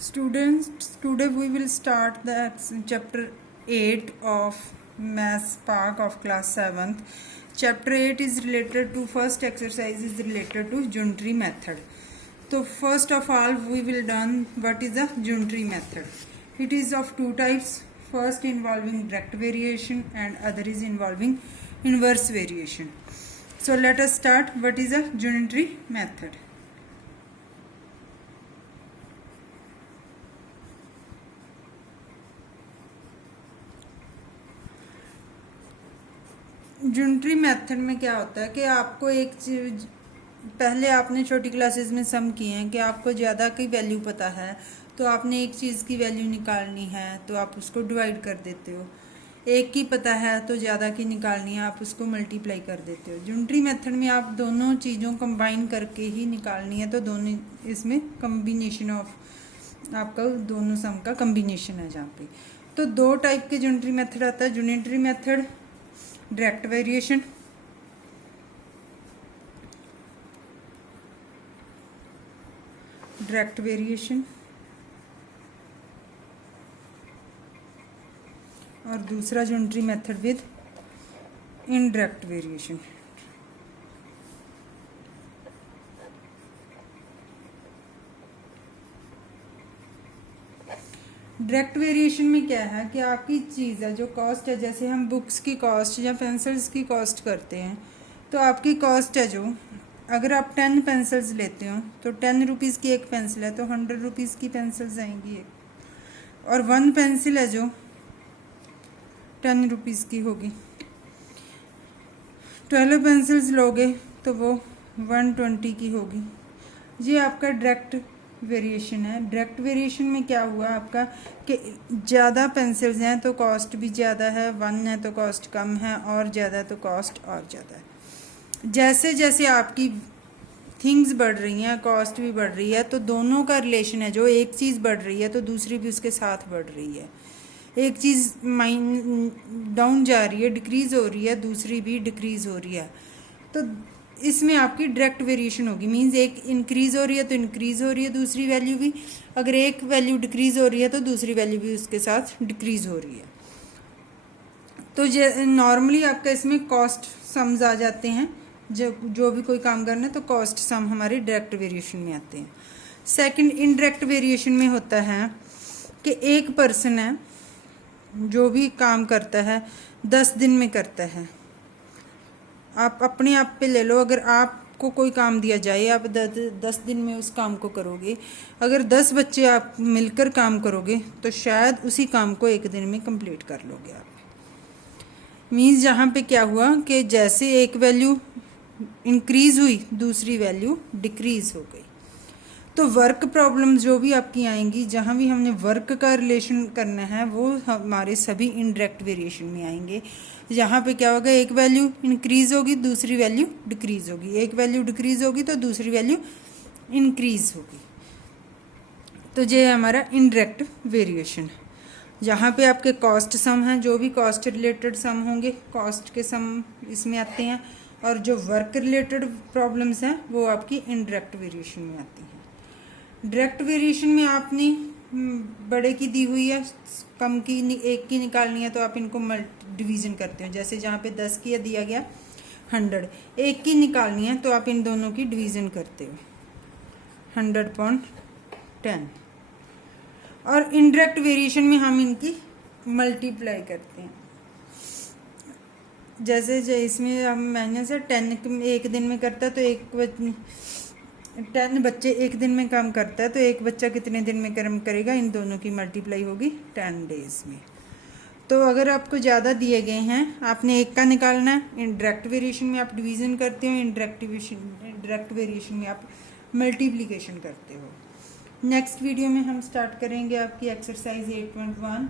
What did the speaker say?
Students, today we will start the chapter 8 of Maths Spark of class 7th. Chapter 8 is related to first exercise is related to geometry method. So first of all we will learn what is the geometry method. It is of two types. First involving direct variation and other is involving inverse variation. So let us start. What is a geometry method? Geometry method में क्या होता है कि आपको एक चीज पहले आपने छोटी क्लासेस में सम किए हैं कि आपको ज़्यादा की वैल्यू पता है तो आपने एक चीज़ की वैल्यू निकालनी है तो आप उसको डिवाइड कर देते हो। एक की पता है तो ज़्यादा की निकालनी है, आप उसको मल्टीप्लाई कर देते हो। ज्योमेट्री मेथड में आप दोनों चीज़ों कंबाइन करके ही निकालनी है तो दोनों इसमें कम्बिनेशन ऑफ आपका दोनों सम का कम्बिनेशन है जहाँ पे। तो दो टाइप के ज्योमेट्री मेथड आता है। ज्योमेट्री मेथड डायरेक्ट वेरिएशन, और दूसरा geometry method with indirect variation. Direct variation में क्या है कि आपकी चीज़ है जो कॉस्ट है, जैसे हम बुक्स की कॉस्ट या पेंसिल्स की कॉस्ट करते हैं तो आपकी कॉस्ट है जो अगर आप 10 पेंसिल्स लेते हो तो 10 रुपीज़ की एक पेंसिल है तो 100 रुपीज़ की पेंसिल्स आएंगी एक, और 1 पेंसिल है जो 10 रुपीज़ की होगी। 12 पेंसिल्स लोगे तो वो 120 की होगी। ये आपका डायरेक्ट वेरिएशन है। डायरेक्ट वेरिएशन में क्या हुआ आपका कि ज़्यादा पेंसिल्स हैं तो कॉस्ट भी ज़्यादा है, 1 है तो कॉस्ट कम है, और ज़्यादा है तो कॉस्ट और ज़्यादा है। जैसे जैसे आपकी थिंग्स बढ़ रही हैं कॉस्ट भी बढ़ रही है, तो दोनों का रिलेशन है जो एक चीज़ बढ़ रही है तो दूसरी भी उसके साथ बढ़ रही है। एक चीज़ डाउन जा रही है, डिक्रीज़ हो रही है, दूसरी भी डिक्रीज़ हो रही है। तो इसमें आपकी डायरेक्ट वेरिएशन होगी। मींस एक इंक्रीज़ हो रही है तो इंक्रीज़ हो रही है दूसरी वैल्यू भी, अगर एक वैल्यू डिक्रीज़ हो रही है तो दूसरी वैल्यू भी उसके साथ डिक्रीज़ हो रही है। तो नॉर्मली आपका इसमें कॉस्ट सम्स आ जाते हैं। जो भी कोई काम करना है तो कॉस्ट सम हमारे डायरेक्ट वेरिएशन में आते हैं। सेकंड इनडायरेक्ट वेरिएशन में होता है कि एक पर्सन है जो भी काम करता है 10 दिन में करता है। आप अपने आप पे ले लो, अगर आपको कोई काम दिया जाए आप 10 दिन में उस काम को करोगे, अगर 10 बच्चे आप मिलकर काम करोगे तो शायद उसी काम को एक दिन में कंप्लीट कर लोगे आप। मीन्स जहाँ पे क्या हुआ कि जैसे एक वैल्यू इंक्रीज़ हुई दूसरी वैल्यू डिक्रीज़ हो गई। तो वर्क प्रॉब्लम्स जो भी आपकी आएंगी, जहाँ भी हमने वर्क का रिलेशन करना है वो हमारे सभी इनडायरेक्ट वेरिएशन में आएंगे। यहाँ पे क्या होगा, एक वैल्यू इंक्रीज़ होगी दूसरी वैल्यू डिक्रीज़ होगी, एक वैल्यू डिक्रीज़ होगी तो दूसरी वैल्यू इंक्रीज़ होगी। तो ये हमारा इनडायरेक्ट वेरिएशन है। जहाँ पे आपके कॉस्ट सम हैं, जो भी कॉस्ट रिलेटेड सम होंगे कॉस्ट के सम इसमें आते हैं, और जो वर्क रिलेटेड प्रॉब्लम्स हैं वो आपकी इनडायरेक्ट वेरिएशन में आती हैं। डायरेक्ट वेरिएशन में आपने बड़े की दी हुई है, कम की एक की निकालनी है तो आप इनको डिवीज़न करते हो। जैसे जहाँ पे 10 की दिया गया 100, एक की निकालनी है तो आप इन दोनों की डिवीज़न करते हो 100/10। और इनडायरेक्ट वेरिएशन में हम इनकी मल्टीप्लाई करते हैं। जैसे इसमें हम मैंने से 10 एक दिन में करता है तो 10 बच्चे एक दिन में काम करता है तो एक बच्चा कितने दिन में काम करेगा, इन दोनों की मल्टीप्लाई होगी 10 डेज में। तो अगर आपको ज़्यादा दिए गए हैं आपने एक का निकालना है, इनडायरेक्ट वेरिएशन में आप डिवीज़न करते हो, डायरेक्ट वेरिएशन में आप मल्टीप्लिकेशन करते हो। नेक्स्ट वीडियो में हम स्टार्ट करेंगे आपकी एक्सरसाइज 8.1